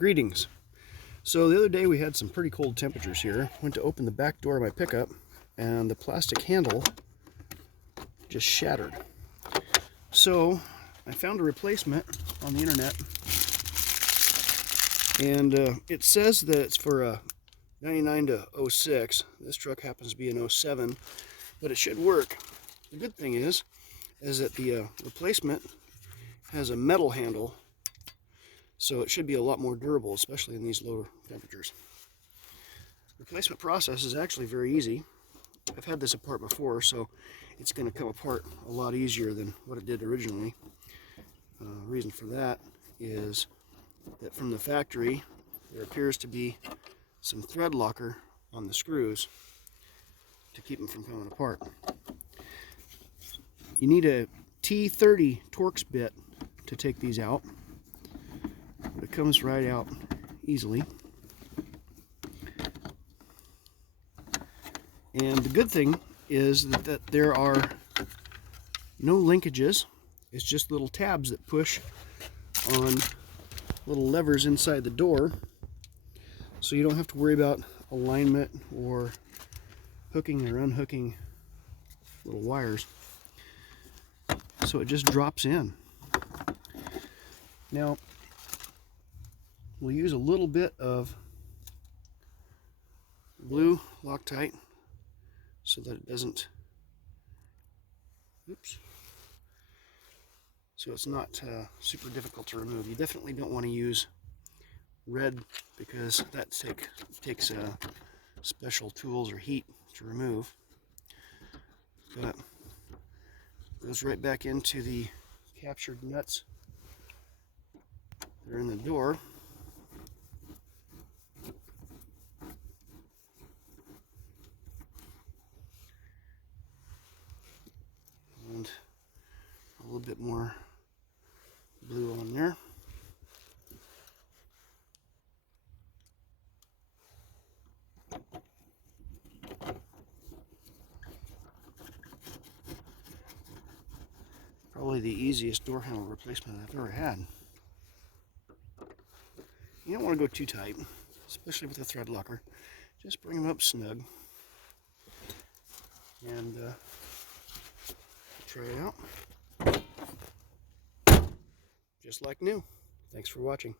Greetings. So the other day we had some pretty cold temperatures here. Went to open the back door of my pickup and the plastic handle just shattered. So I found a replacement on the internet, and it says that it's for a 99 to 06. This truck happens to be an 07, but it should work. The good thing is that the replacement has a metal handle, so it should be a lot more durable, especially in these lower temperatures. Replacement process is actually very easy. I've had this apart before, so it's going to come apart a lot easier than what it did originally. Reason for that is that from the factory there appears to be some thread locker on the screws to keep them from coming apart. You need a T30 Torx bit to take these out. It comes right out easily. And the good thing is that there are no linkages. It's just little tabs that push on little levers inside the door, so you don't have to worry about alignment or hooking or unhooking little wires. So it just drops in. Now, we'll use a little bit of blue Loctite so that it doesn't, so it's not super difficult to remove. You definitely don't want to use red because that takes special tools or heat to remove. But it goes right back into the captured nuts that are in the door. And a little bit more blue on there. Probably the easiest door handle replacement I've ever had. You don't want to go too tight, especially with a thread locker. Just bring them up snug and try it out. Just like new. Thanks for watching.